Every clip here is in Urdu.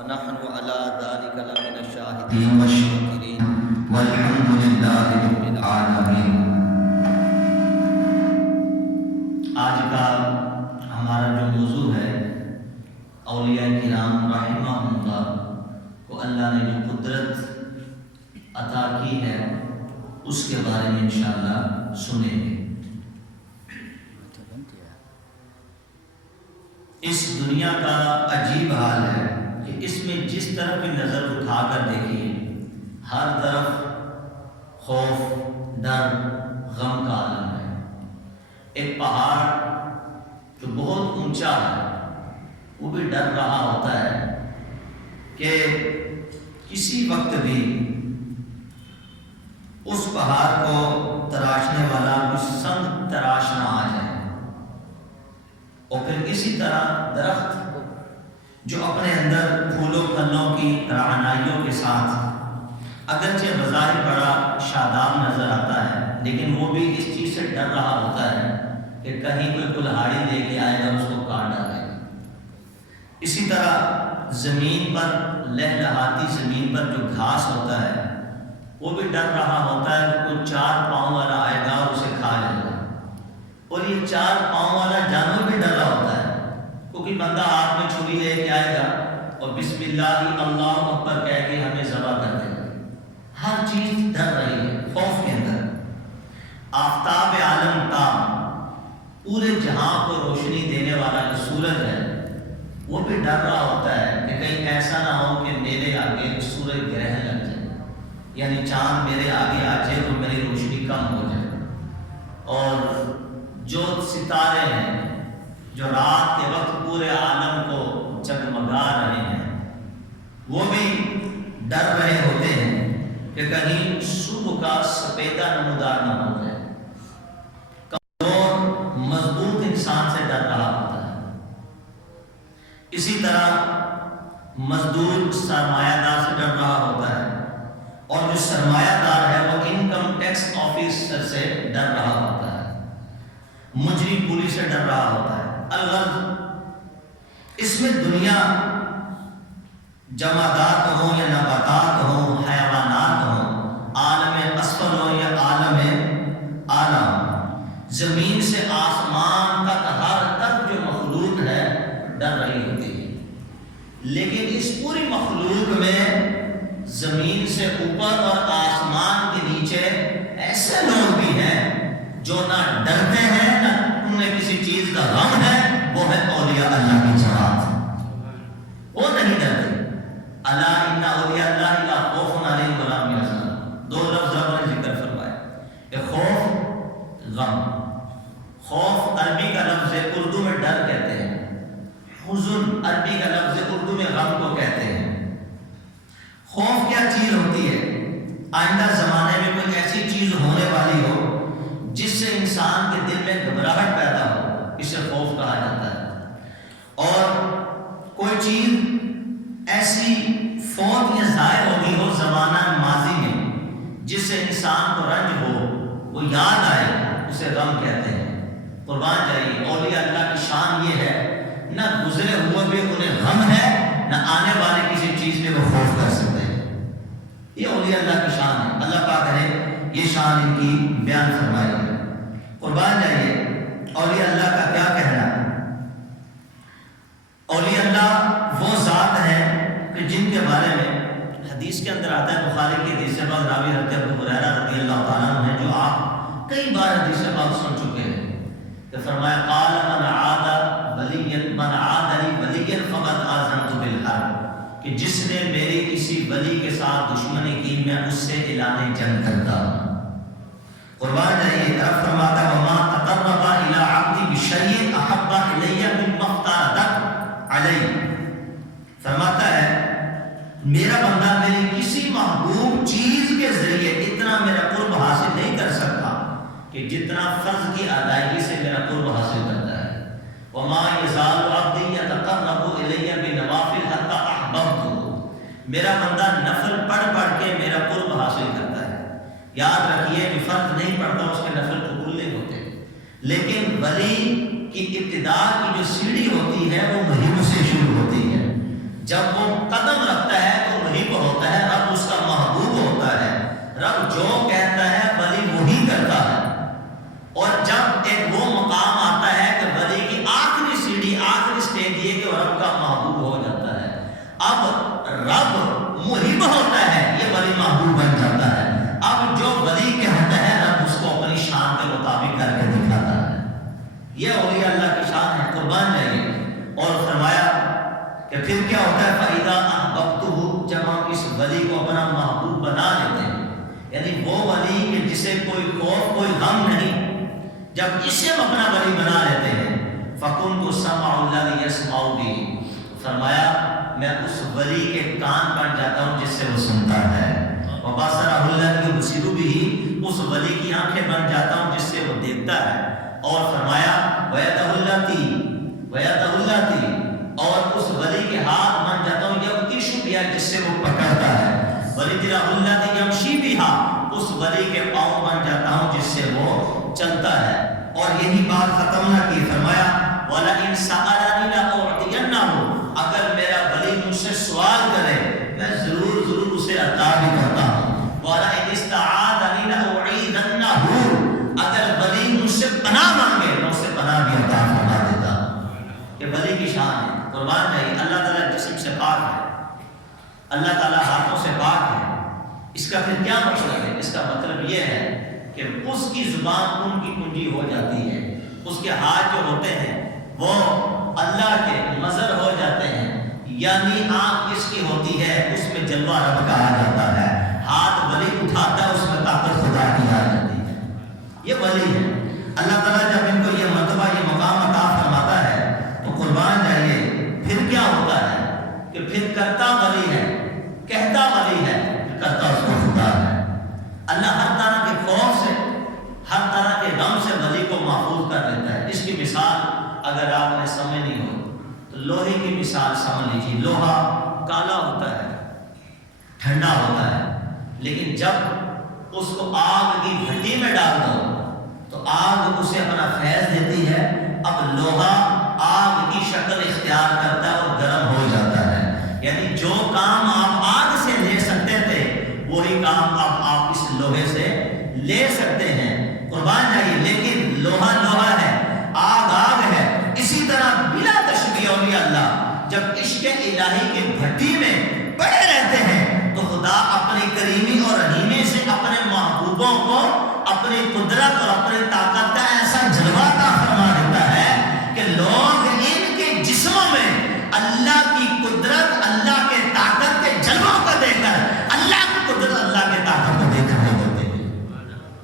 ونحن على ذلك لمن الشاهدين والشاكرين والحمد لله رب العالمين۔ آج کا ہمارا جو موضوع ہے اولیاء کرام رحمہم اللہ کو اللہ نے جو قدرت عطا کی ہے اس کے بارے میں انشاءاللہ سنیں گے۔ اس دنیا کا عجیب حال ہے کہ اس میں جس طرف بھی نظر اٹھا کر دیکھیے ہر طرف خوف، ڈر، غم کا عالم ہے۔ ایک پہاڑ جو بہت اونچا ہے وہ بھی ڈر رہا ہوتا ہے کہ کسی وقت بھی اس پہاڑ کو تراشنے والا کچھ سنگ تراش نہ آ جائے۔ اور پھر اسی طرح درخت جو اپنے اندر پھولوں پھلوں کی رعنائیوں کے ساتھ اگرچہ بظاہر بڑا شاداب نظر آتا ہے لیکن وہ بھی اس چیز سے ڈر رہا ہوتا ہے کہ کہیں کوئی کلہاڑی لے کے آئے گا اس کو کاٹ ڈالے گا۔ اسی طرح زمین پر لہلہاتی زمین پر جو گھاس ہوتا ہے وہ بھی ڈر رہا ہوتا ہے کہ کوئی 4 پاؤں والا آئے گا اور اسے کھا لے گا۔ اور یہ 4 پاؤں والا جانور بھی ڈر رہا ہوتا ہے کیونکہ بندہ ہاتھ میں چھری لے کے آئے گا اور بسم اللہ اللہ اکبر کہہ کے ہمیں ذبح کر دے گا۔ ہر چیز ڈر رہی ہے خوف کے اندر۔ آفتاب عالم تاب پورے جہاں کو روشنی دینے والا جو سورج ہے وہ بھی ڈر رہا ہوتا ہے کہ کہیں ایسا نہ ہو کہ میرے آگے سورج گرہن لگ جائے، یعنی چاند میرے آگے آ جائے تو میری روشنی کم ہو جائے۔ اور جو ستارے ہیں جو رات کے وقت پورے عالم کو جگمگا رہے ہیں وہ بھی ڈر رہے ہوتے ہیں کہ کہیں صبح کا سپیدہ نمودار نہ ہو جائے۔ کمزور مضبوط انسان سے ڈر رہا ہوتا ہے۔ اسی طرح مزدور سرمایہ دار سے ڈر رہا ہوتا ہے، اور جو سرمایہ دار ہے وہ انکم ٹیکس آفیسر سے ڈر رہا ہوتا ہے، مجرم پولیس سے ڈر رہا ہوتا ہے۔ الغرض اس میں دنیا جمادات ہوں یا نباتات ہوں، حیوانات ہوں، عالم اسفل ہو یا عالم اعلیٰ ہو، زمین سے آسمان تک ہر تک جو مخلوق ہے ڈر رہی ہوتی ہے۔ لیکن اس پوری مخلوق میں زمین سے اوپر اور آسمان کے نیچے ایسے لوگ بھی ہیں جو نہ ڈرتے ہیں نہ انہیں کسی چیز کا غم ہے، وہ ہے اولیاء اللہ کی جماعت۔ وہ نہیں ڈرتے۔ الا ان اولیاء اللہ لا خوف علیہم ولا هم يحزنون، 2 لفظ رب نے ذکر فرمائے کہ خوف، غم۔ خوف عربی کا لفظ ہے، اردو میں ڈر کہتے ہیں۔ حزن عربی کا لفظ ہے، اردو میں غم کو کہتے ہیں۔ خوف کیا چیز ہوتی ہے؟ آئندہ زمانے میں کوئی ایسی چیز ہونے والی ہو جس سے انسان کے دل میں گھبراہٹ پیدا ہو، اسے خوف کہا جاتا ہے۔ اور کوئی چیز ایسی فوت یا ضائع ہوگی ہو زمانہ ماضی میں جس سے انسان کو رنج ہو، وہ یاد آئے، اسے غم کہتے ہیں۔ قربان جائیے، اولیاء اللہ کی شان یہ ہے نہ گزرے ہوئے بھی انہیں غم ہے نہ آنے والے کسی چیز میں وہ خوف کر سکتے ہیں۔ یہ اولیاء اللہ کی شان ہے۔ اللہ پاک نے یہ شان ان کی بیان فرمائی ہے۔ قربان جائیے، اولیاء اللہ کا کیا کہنا ہے؟ اولیاء اللہ وہ ذات ہیں کہ جن کے بارے میں حدیث کے اندر آتا ہے، بخاری کی حدیث سے بعد راوی حضرت ابو ہریرہ رضی اللہ تعالیٰ عنہ ہیں جو آپ کئی بار حدیث سے بعد سن چکے ہیں کہ فرمایا قال من عاد لی ولیا فقد آذنت بالحرب، کہ جس نے میری کسی ولی کے ساتھ دشمنی کی میں اس سے اعلان جنگ کرتا ہوں۔ قربان جائیے، رب فرماتا ہے وما تقرب الی عبدی بشیء احب الی مما افترضت علیہ، فرماتا ہے میرا بندہ میری کسی محبوب چیز کے ذریعے اتنا میرا قرب حاصل نہیں کر سکتا کہ جتنا فرض کی ادائیگی سے میرا قرب حاصل کرتا ہے۔ وما یزال عبدی یتقرب الی بنوافل حتی احببته، میرا بندہ نفل پڑھ پڑھ کے میرا قرب حاصل کرتا ہے۔ یاد رکھیے کہ فرض نہیں پڑھتا اس کے نفل قبول نہیں ہوتے، لیکن ولی کی ابتدا کی جو سیڑھی ہوتی ہے وہ مہم سے شروع ہوتی ہے۔ جب وہ قدم رکھتا ہے تو وہیں پر ہوتا ہے، رب اس کا محبوب ہوتا ہے، رب جو کہتا ہے ولی وہی کرتا ہے۔ اور جب ایک وہ مقام آتا ہے کہ ولی کی آخری سیڑھی، آخری سٹیج یہ کہ وہ رب کا محبوب ہو جاتا ہے، اب رب محب ہوتا ہے، یہ ولی محبوب بن جاتا ہے۔ اب جو ولی کہتا ہے رب اس کو اپنی شان کے مطابق کر کے دکھاتا ہے۔ یہ اولیاء اللہ کی شان ہے، قربان جائیے۔ اور فرمایا کہ پھر کیا ہوتا ہے، فَإِذَا أَحْبَبْتُهُ، جب ہم اس ولی کو اپنا محبوب بنا لیتے ہیں، یعنی وہ ولی کہ جسے کوئی خوف کوئی غم نہیں، جب اسے ہم اپنا ولی بنا لیتے ہیں، فَكُنْتُ سَمْعَ الَّذِي يَسْمَعُ بِهِ، فرمایا میں اس ولی کے کان بن جاتا ہوں جس سے وہ سنتا ہے، وَبَصَرَهُ الَّذِي يُبْصِرُ بِهِ، اس ولی کی آنکھیں بن جاتا ہوں جس سے وہ دیکھتا ہے، اور فرمایا وَيَدَهُ الَّتِي، اور اس ولی کے ہاتھ بن جاتا ہوں یبطش بہا، جس سے وہ پکڑتا ہے، وَرِجْلَهُ الَّتِی یمشی بہا، اس ولی کے پاؤں بن جاتا ہوں جس سے وہ چلتا ہے۔ اور یہی بات ختم نہ کی، فرمایا وَلَئِن سَأَلَنِی لَأُعْطِیَنَّهُ، اگر میرا ولی مجھ سے سوال کرے میں ضرور اسے عطا بھی کرتا ہوں، وَلَئِنِ اسْتَعَاذَنِی لَأُعِیذَنَّهُ، اگر ولی مجھ سے پناہ مانگے میں اسے پناہ بھی عطا فرما دیتا ہوں۔ یہ ولی کی شان ہے، قربان جائیے۔ اللہ تعالیٰ جسم سے پاک ہے، اللہ تعالیٰ ہاتھوں سے پاک ہے، اس کا پھر کیا مطلب ہے؟ اس کا مطلب یہ ہے کہ اس کی زبان ان کی کنجی ہو جاتی ہے، اس کے ہاتھ جو ہوتے ہیں وہ اللہ کے مظہر ہو جاتے ہیں، یعنی آنکھ اس کی ہوتی ہے اس میں جلوہ رب کا آ جاتا ہے، ہاتھ ولی اٹھاتا ہے اس میں طاقت خدا کی آ جاتی ہے، یہ ولی ہے۔ اللہ تعالیٰ جب ان کو یہ مرتبہ یہ مقام عطا فرماتا ہے تو قربان جائیے پھر کیا ہوتا ہے کہ پھر کرتا ولی ہے، کہتا ولی ہے، کرتا اس کو خدا ہے۔ اللہ ہر طرح کے خوف سے، ہر طرح کے غم سے ولی کو محفوظ کر لیتا ہے۔ اس کی مثال اگر آپ نے سمجھنی ہو تو لوہے کی مثال سمجھ لیجیے۔ لوہا کالا ہوتا ہے، ٹھنڈا ہوتا ہے، لیکن جب اس کو آگ کی بھٹی میں ڈال دو تو آگ اسے اپنا فیض دیتی ہے، اب لوہا آگ کی شکل اختیار کرتا ہے اور گرم ہو جاتا ہے، یعنی جو کام آپ آگ سے لے سکتے تھے وہی کام اب آپ اس لوہے سے لے سکتے ہیں، قربان جائیے۔ لیکن لوہا لوہا ہے، آگ آگ ہے۔ اسی طرح بلا تشبیہ اولیاء اللہ جب عشق الہی کے بھٹی میں پڑے رہتے ہیں تو خدا اپنی کریمی اور رحیمی سے اپنے محبوبوں کو اپنی قدرت اور اپنی طاقت کا ایسا جلوہ عطا فرما دیتا ہے کہ لوگ ان کے جسموں میں اللہ کی قدرت، اللہ کے طاقت کے جلووں کو دیکھ کر اللہ کی قدرت، اللہ کے طاقت کو دیکھ رہے ہوتے ہیں۔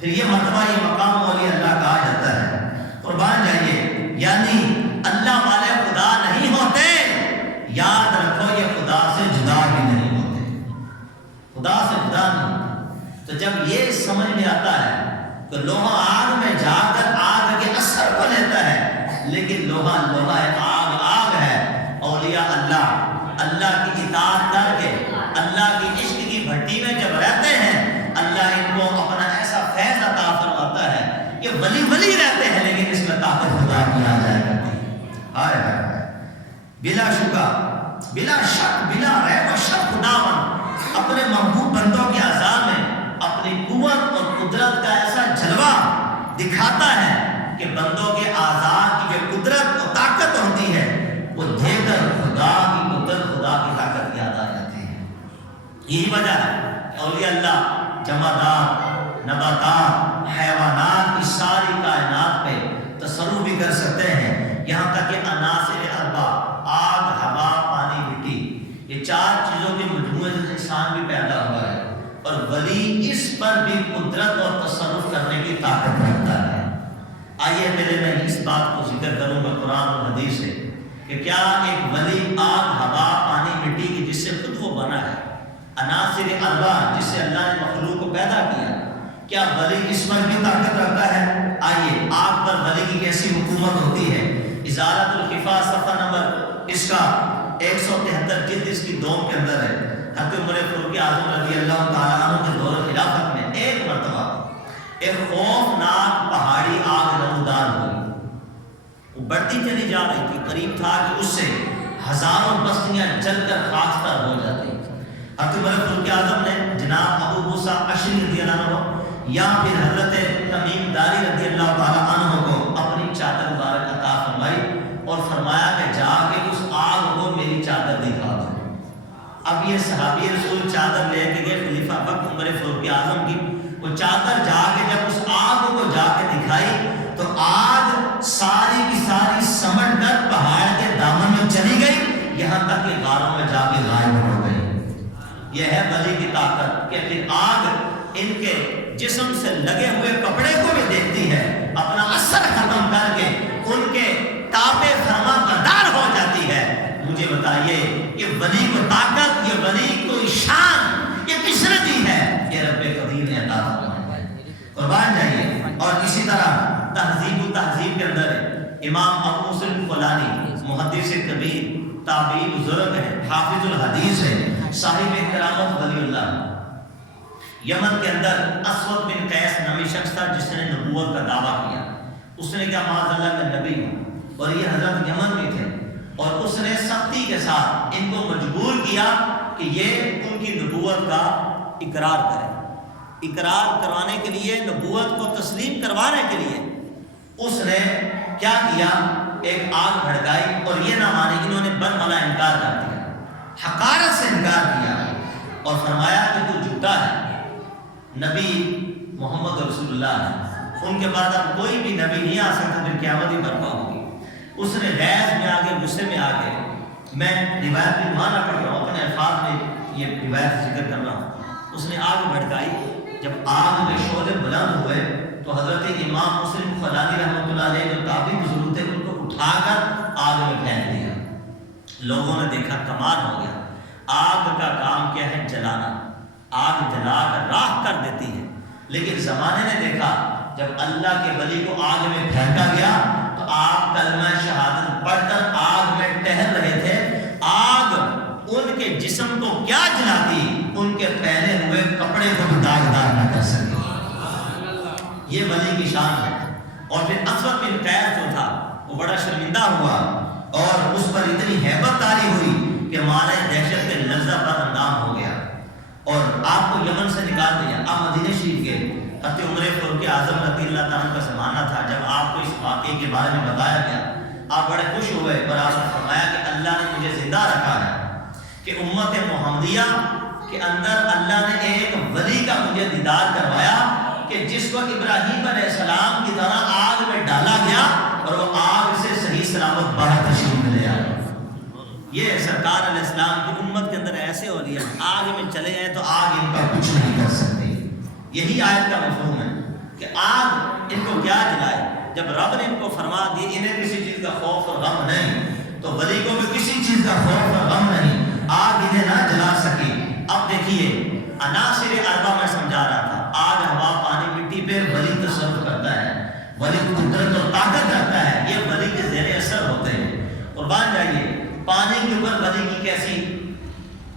پھر یہ مرتبہ یہ مقام اولیاء اللہ کہا جاتا ہے، قربان جائیے۔ یعنی اللہ والے خدا نہیں ہوتے، یاد رکھو یہ خدا سے جدا بھی نہیں ہوتے، خدا سے جدا نہیں ہوتے۔ تو جب یہ سمجھ میں آتا ہے تو لوہا آگ میں جا کر آگ کے اثر کو لیتا ہے، لیکن لوہا لوہا ہے، آگ آگ ہے۔ اولیاء اللہ اللہ کی اطاعت کر کے اللہ کی عشق کی بھٹی میں جب رہتے ہیں اللہ ان کو اپنا ایسا فیض عطا فرماتا ہے، یہ ولی ولی رہتے ہیں لیکن اس میں طاقت خدا کی آ جائے کرتی ہے۔ ہائے ہائے بلا شکا، بلا شک، بلا ریب و شک خداوند اپنے محبوب بندوں کے اعضاء میں اپنی قوت اور قدرت کا ایسا جلوہ دکھاتا ہے کہ بندوں کے اعضاء کی جو قدرت اور طاقت ہوتی ہے وہ دیکھ کر خدا کی قدرت، خدا کی طاقت یاد آ جاتی ہے۔ یہی وجہ ہے کہ اولیاء اللہ جمادات، نباتات، حیوانات کی ساری کائنات پہ تصرف بھی کر سکتے ہیں، یہاں تک کہ عناصر اربع، آگ، ہوا، پانی، مٹی، یہ چار چیزوں کے مجموعے سے انسان بھی پیدا ہوا ہے، اور ولی اس پر بھی قدرت اور تصرف کرنے کی طاقت رکھتا ہے۔ آئیے پہلے میں اس بات کو ذکر کروں گا قرآن اور حدیث سے کہ کیا ایک ولی آگ، ہوا، پانی، مٹی کی جس سے خود وہ بنا ہے، عناصر اربع جس سے اللہ نے مخلوق کو پیدا کیا، کیا ولی اس پر بھی طاقت رکھتا ہے؟ آئیے آگ پر ولی کی کیسی حکومت ہوتی ہے۔ ازالۃ الخفا صفحہ نمبر اس کا 173 جلد اس کی دوم کے اندر ہے۔ حضرت عمر فاروق اعظم رضی اللہ تعالیٰ عنہ کے دور خلافت میں ایک مرتبہ ایک خوفناک پہاڑی آگ نمودار ہوئی، وہ بڑھتی چلی جا رہی تھی، قریب تھا کہ اس سے ہزاروں بستیاں جل کر خاکستر ہو جاتی. حضرت عمر فاروق اعظم نے جناب ابو موسیٰ اشعری رضی اللہ عنہ یا پھر حضرت تمیم داری رضی اللہ تعالی عنہ کو اپنی چادر مبارک عطا فرمائی اور فرمایا کہ جا کے اس آگ کو میری چادر دکھا دو. اب یہ صحابی رسول چادر لے کے گئے خلیفہ وقت عمر فاروق اعظم کی. وہ چادر جا کے جب اس آگ کو جا کے دکھائی تو آگ ساری کی ساری سمٹ کر پہاڑ کے دامن میں چلی گئی, یہاں تک کہ غاروں میں جا کے غائب ہو گئی. یہ ہے ولی کی طاقت کہ پھر آگ ان کے جسم سے لگے ہوئے کپڑے کو بھی دیکھتی ہے, اپنا اثر ختم کر کے ان کے تابع فرما بردار ہو جاتی ہے. مجھے بتائیے یہ ولی کو طاقت, یہ ولی کو شان, یہ کس نے دی ہے؟ یہ رب قدیر نے عطا فرمائی. قربان جائیے. اور اسی طرح تہذیب و تہذیب کے اندر امام ابو مسلم خولانی محدث کبیر تابعی بزرگ ہے, حافظ الحدیث ہے, صاحب کرامت ولی اللہ. یمن کے اندر اسود بن قیس نامی شخص تھا جس نے نبوت کا دعویٰ کیا. اس نے کہا معاذ اللہ میں نبی ہوں, اور یہ حضرت یمن میں تھے, اور اس نے سختی کے ساتھ ان کو مجبور کیا کہ یہ ان کی نبوت کا اقرار کریں. اقرار کروانے کے لیے, نبوت کو تسلیم کروانے کے لیے اس نے کیا کیا, ایک آگ بھڑکائی اور یہ نہ مانے, انہوں نے بن ملا انکار کر دیا, حقارت سے انکار کیا اور فرمایا کہ تو جھوٹا ہے, نبی محمد رسول اللہ ہے, ان کے بعد اب کوئی بھی نبی نہیں آ سکتا, پھر قیامت ہی برپا ہوگی. اس نے غیظ میں آ کے, غصے میں آ کے, میں روایت بھی وہاں نہ پڑھ رہا ہوں, اپنے الفاظ میں یہ روایت ذکر کر رہا ہوں. اس نے آگ بھڑکائی, جب آگ کے شعلے بلند ہوئے تو حضرت امام مسلم خولانی رحمۃ اللہ علیہ جو تابعی بزرگ تھے ان کو اٹھا کر آگ میں پھینک دیا. لوگوں نے دیکھا کمال ہو گیا. آگ کا کام کیا ہے؟ جلانا. آگ جلا کر راکھ کر دیتی ہے. لیکن زمانے نے دیکھا جب اللہ کے ولی کو آگ میں پھینکا گیا تو آپ کلمہ شہادت پڑھ کر آگ میں ٹہل رہے تھے, آگ ان کے جسم کو کیا جلاتی, ان کے پہنے ہوئے کپڑے کو بھی داغدار نہ کر سکے. یہ ولی کی شان ہے. اور پھر اسود بن قیس جو تھا وہ بڑا شرمندہ ہوا اور اس پر اتنی ہیبت طاری ہوئی کہ مارے دہشت کے لرزہ پر اندام ہو گیا اور آپ کو یمن سے نکال دیا. آپ مدینہ شریف گئے. حضرت عمر فاروق اعظم رضی اللہ تعالیٰ کا زمانہ تھا. جب آپ کو اس واقعے کے بارے میں بتایا گیا آپ بڑے خوش ہوئے اور آپ نے فرمایا کہ اللہ نے مجھے زندہ رکھا ہے کہ امت محمدیہ کے اندر اللہ نے ایک ولی کا مجھے دیدار کروایا کہ جس کو ابراہیم علیہ السلام کی طرح آگ میں ڈالا گیا اور وہ آگ سے صحیح سلامت باہر تشریف لے آیا. یہ سرکار علیہ السلام کی امت کے اندر ایسے اولیاء آگ میں چلے گئے تو آگ ان کا کچھ نہیں کر سکتے. یہی آیت کا مفہوم ہے کہ آگ ان کو کیا جلائے. جب رب نے ان کو فرما دی انہیں کسی چیز کا خوف اور غم نہیں تو ولی کو بھی کسی چیز کا خوف اور غم نہیں, آگ انہیں نہ جلا سکی. اب دیکھیے عناصر اربع میں سمجھا رہا تھا, آگ ہوا پانی مٹی پہ ولی تصرف کرتا ہے, ولی قدرت اور طاقت رکھتا ہے, یہ ولی کے زیر اثر ہوتے ہیں. قربان جائیے پانی کے اوپر ولی کی کیسی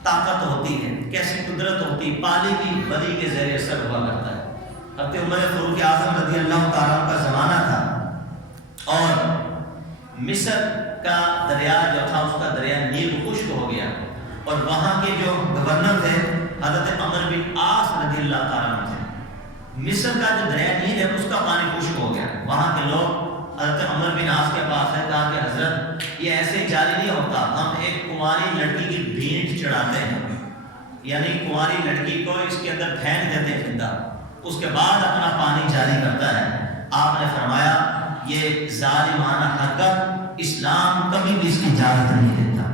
طاقت ہوتی ہے, کیسی قدرت ہوتی ہے, پانی بھی ولی کے زیر اثر ہوا کرتا ہے. حضرت عمر فاروق اعظم رضی اللہ تعالیٰ کا زمانہ تھا اور مصر کا دریا جو تھا اس کا دریا نیل خشک ہو گیا اور وہاں کے جو گورنر تھے حضرت عمر بن عاص رضی اللہ تعالیٰ عنہ تھے. مصر کا جو دریا نیل ہے اس کا پانی خشک ہو گیا. وہاں کے لوگ حضرت عمر بن عاص کے پاس ہے, کہا کہ حضرت یہ ایسے جاری نہیں ہوتا, ہم ایک کنواری لڑکی کی بھینٹ چڑھاتے ہیں, یعنی کنواری لڑکی کو اس کے اندر پھینک دیتے ہیں زندہ, اس کے بعد اپنا پانی جاری کرتا ہے. آپ نے فرمایا یہ ظالمانہ حرکت اسلام کبھی بھی اس کی اجازت نہیں دیتا,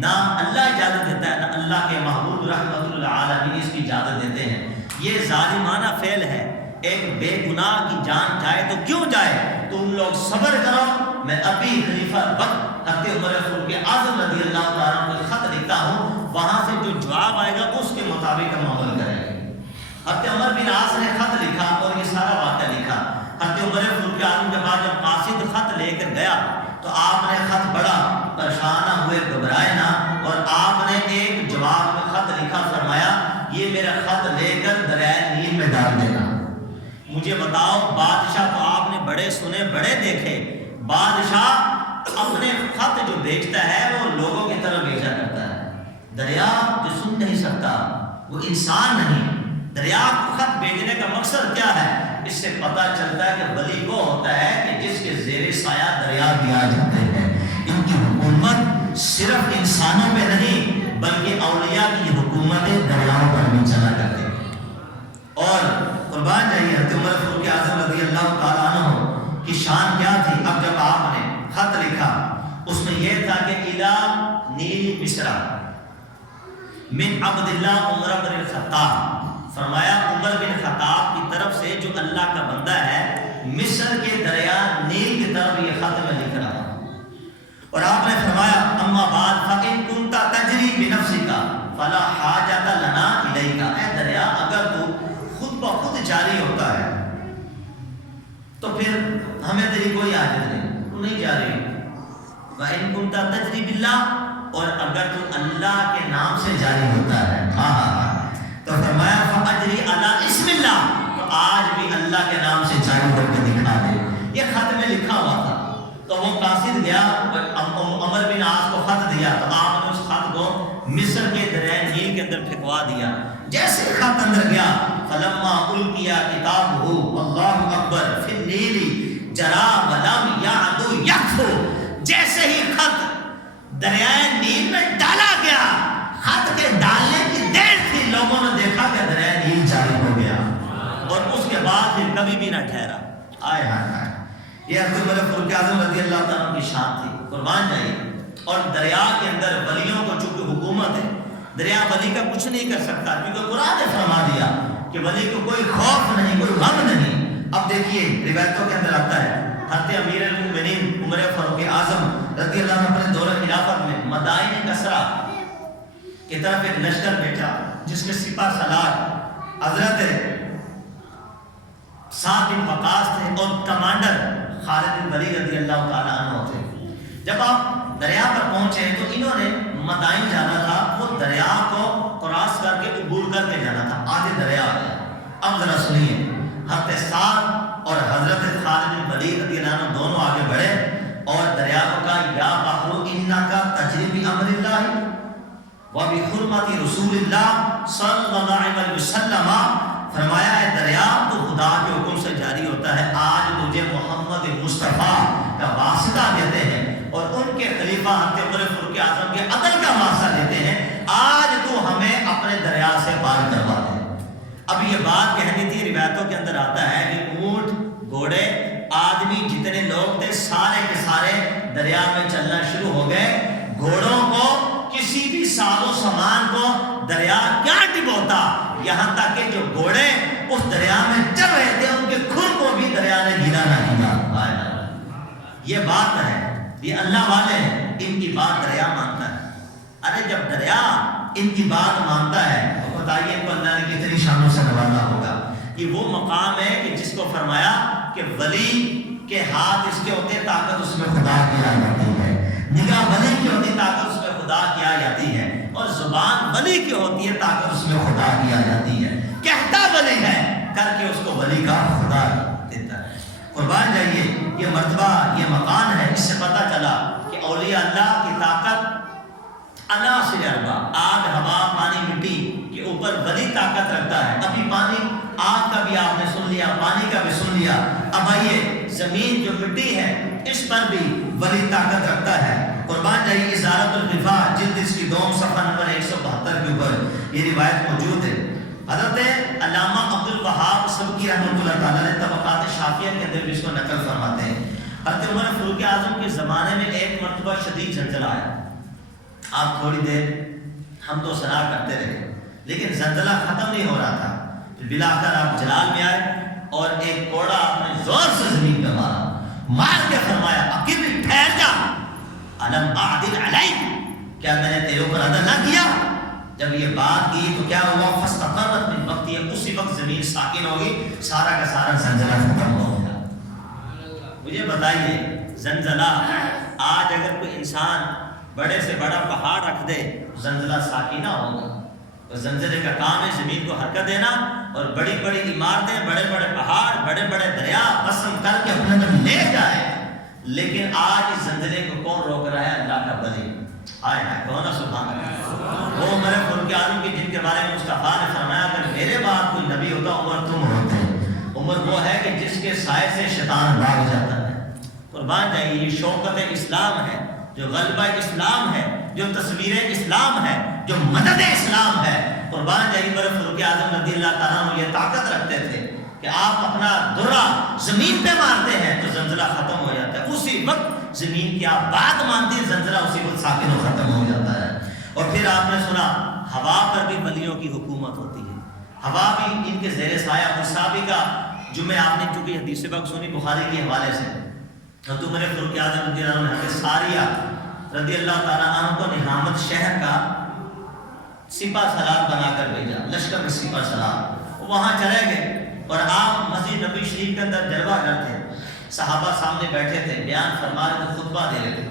نہ اللہ اجازت دیتا ہے نہ اللہ کے محبوب رحمت العالمین اس کی اجازت دیتے ہیں. یہ ظالمانہ فعل ہے. ایک بے گناہ کی جان جائے تو کیوں جائے, تم لوگ صبر کرو, میں ابھی خلیفہ وقت حضرت عمر فاروق اعظم رضی اللہ تعالیٰ کو خط لکھتا ہوں, وہاں سے جو جواب آئے گا اس کے مطابق ہم عمل کریں گے. حضرت عمر بن عاص نے خط لکھا اور یہ سارا واقعہ لکھا. حضرت عمر فاروق اعظم کے بعد جب قاصد خط لے کر گیا تو آپ نے خط پڑھا, پریشان نہ ہوئے, گھبرائے نہ, اور آپ نے ایک جواب میں خط لکھا, فرمایا یہ میرا خط لے کر دریائے نیل میں ڈال دینا. مجھے بتاؤ بادشاہ تو آپ نے بڑے سنے بڑے دیکھے, بادشاہ اپنے خط جو بیچتا ہے وہ لوگوں کی طرف بھیجا کرتا ہے. دریا جو سن نہیں سکتا وہ انسان نہیں. دریا کو خط بھیجنے کا مقصد کیا ہے؟ اس سے پتہ چلتا ہے کہ ولی وہ ہوتا ہے کہ جس کے زیر سایہ دریا بھی آ جاتے ہیں. ان کی حکومت صرف انسانوں پہ نہیں بلکہ اولیاء کی حکومت دریاؤں پر بھی چلا کرتے ہیں. اور قربان جائیے حضرت عمر فاروق اعظم رضی اللہ تعالیٰ عنہ کی شان کیا تھی. اب جب آپ نے خط لکھا اس میں یہ تھا کہ الی نیل مصر من عبد اللہ عمر بن الخطاب، فرمایا عمر بن خطاب کی طرف سے جو اللہ کا بندہ ہے مصر کے دریا نیل کی طرف یہ خط میں لکھ رہا ہوں. اور آپ نے فرمایا اما بعد فإن كنت تجری بنفسك فلا حاجت لنا الیک، اے دریا اگر تو خود بخود جاری ہوتا ہے تو پھر ہمیں تیری کوئی حاجت نہیں، تو نہیں جاری. وإن كنت تجری باللہ، اور اگر تو اللہ کے نام سے جاری ہوتا ہے تو فرمایا فأجری علی اسم اللہ، تو آج بھی اللہ کے نام سے جاری ہو کے دکھا دے. یہ خط میں لکھا ہوا تھا. تو وہ قاصد گیا عمر بن عاص کو خط دیا تو آپ نے اس خط کو مصر کے دریائے نیل کے اندر پھینکوا دیا. جیسے خط اندر گیا فلما القی کتابہ اللہ اکبر فی النیل جرا ولم یعد یکفو، جیسے ہی خط دریائے نیل میں ڈالا گیا، خط کے ڈالنے کی دیر تھی، لوگوں نے دیکھا کہ دریائے نیل جاری ہو گیا اور اس کے بعد پھر کبھی بھی نہ ٹھہرا. آئے ہائے، یہ حضرت عمر فاروق اعظم رضی اللہ تعالیٰ کی شان تھی. قربان جائیے. اور دریا کے اندر ولیوں کو چونکہ حکومت ہے، دریا ولی کا کچھ نہیں کر سکتا کیونکہ قرآن نے فرما دیا کہ ولی کو کوئی خوف نہیں، کوئی غم نہیں. اب دیکھیے روایتوں کے اندر آتا ہے حضرت امیر المؤمنین عمر فاروق اعظم رضی اللہ عنہ اپنے دور خلافت میں مدائن کسرا کی طرف ایک لشکر بیٹھا جس کے سپہ سالار حضرت سعد بن وقاص تھے اور کمانڈر خالد بن ولید رضی اللہ تعالیٰ عنہ تھے. جب آپ دریا پر پہنچے تو انہوں نے مدائن جانا تھا، وہ دریا کو کراس کر کے عبور کر کے جانا تھا. آگے دریا آ گیا. اب ذرا سنیے، حضرت سعد اور حضرت خالد بن ولید رضی اللہ عنہ دونوں آگے بڑھے اور دریا کو کہا یا بحر انک تجری بامر اللہ وبحرمت رسول اللہ صلی اللہ علیہ وسلم، فرمایا ہے دریا تو خدا کے حکم سے جاری ہوتا ہے. آج تجھے محمد مصطفیٰ کا واسطہ دیتے ہیں اور ان کے خلیفہ حضرت عمر فاروق اعظم کے عدل کا واسطہ دیتے ہیں. آج تو ہمیں اپنے دریا سے پار کروا دے. اب یہ بات کہنی تھی. روایتوں کے اندر آتا ہے کہ اونٹ، گھوڑے، آدمی جتنے لوگ تھے سارے کے سارے دریا میں چلنا شروع ہو گئے. گھوڑوں کو کسی بھی ساز و سامان کو دریا کیا ڈبوتا، یہاں تک کہ جو گھوڑے اس دریا میں چل رہے تھے ان کے کھر کو بھی دریا نے گرا نہ گرا. یہ بات ہے، یہ اللہ والے ہیں، ان کی بات دریا مانتا ہے. ارے جب دریا ان کی بات مانتا ہے تو بتائیے ان کو اللہ نے کتنی شانوں سے نوازا ہوگا. یہ وہ مقام ہے کہ جس کو فرمایا کہ ولی کے ہاتھ اس کے ہوتے ہیں طاقت اس میں خدا کی آ جاتی ہے، نگاہ ولی کی ہوتی طاقت اس میں خدا کی آ جاتی ہے، اور زبان ولی کی ہوتی ہے طاقت اس میں خدا کی آ جاتی ہے. کہتا ولی ہے کر کے اس کو ولی کا خدا دیتا ہے. قربان جائیے. یہ مرتبہ، یہ مقام ہے. اس سے پتہ چلا کہ اولیاء اللہ کی طاقت عناصر اربع، آگ، ہوا، پانی، مٹی کے اوپر ولی طاقت رکھتا ہے. ابھی پانی، آگ کا بھی آپ نے سن لیا، پانی کا بھی سن لیا. اب آئیے زمین جو مٹی ہے اس پر بھی ولی طاقت رکھتا ہے. قربان جائیے. ازالۃ الرفاع جلد اس کی 2 صفحہ نمبر 172 کے اوپر یہ روایت موجود ہے. حضرت علامہ عبد الوہاب سبکی رحمۃ اللہ تعالیٰ نے طبقات شافعیہ کے اندر بھی اس کو نقل فرماتے ہیں. حضرت عمر فاروق اعظم کے زمانے میں ایک مرتبہ شدید زلزلہ آیا. آپ تھوڑی دیر ہم تو سنا کرتے رہے لیکن زلزلہ ختم نہیں ہو رہا تھا. بلا کر آپ جلال میں آئے اور ایک کوڑا آپ نے زور سے زمین پہ مار کے فرمایا اقم، ٹھہر جا، الم اعدل علیک، کیا میں نے تیرے اوپر عدل نہ کیا؟ جب یہ بات کی تو کیا ہوا؟ فاستقرت من وقتی، اسی وقت زمین ساکن ہوگی، سارا کا سارا زلزلہ ختم ہو گیا. مجھے بتائیے زلزلہ آج اگر کوئی انسان بڑے سے بڑا پہاڑ رکھ دے زلزلہ ساکن نہ ہوگا. تو زلزلے کا کام ہے زمین کو حرکت دینا، اور بڑی بڑی عمارتیں، بڑے بڑے پہاڑ، بڑے بڑے دریا قسم کر کے اپنے اندر لے جائے لیکن آج اس زلزلے کو کون روک رہا ہے؟ اللہ کا ولی. آئے ہے کون ہے؟ سبحان اللہ. وہ عمر فاروق اعظم کی جن کے بارے میں مصطفیٰ نے فرمایا اگر میرے بعد کوئی نبی ہوتا عمر تم ہوتے. عمر وہ ہے کہ جس کے سائے سے شیطان بھاگ جاتا ہے. قربان جائیے یہ شوکت اسلام ہے، جو غلبہ اسلام ہے، جو تصویر اسلام ہے، جو مدد اسلام ہے. قربان جائیے عمر فاروق اعظم رضی اللہ تعالیٰ عنہ یہ طاقت رکھتے تھے کہ آپ اپنا درہ زمین پہ مارتے ہیں تو زلزلہ ختم ہو جاتا ہے. اسی وقت زمین کی آپ بات مانتے ہیں، زلزلہ اسی وقت ساکن و ختم ہو جاتا ہے. اور پھر آپ نے سنا ہوا پر بھی ولیوں کی حکومت ہوتی ہے. ہوا بھی ان کے زیر سایہ. مصابی کا جمعہ آپ نے چونکہ حدیث پاک سنی بخاری کے حوالے سے، تو عمر فاروق اعظم رضی اللہ عنہ نے ساریہ رضی اللہ تعالیٰ عنہ کو نہامت شہر کا سپہ سالار بنا کر بھیجا، لشکر کا سپہ سالار. وہاں چلے گئے اور آپ مسجد نبی شریف کے اندر جلوہ گر تھے. صحابہ سامنے بیٹھے تھے، بیان فرما رہے تھے، خطبہ دے رہے تھے.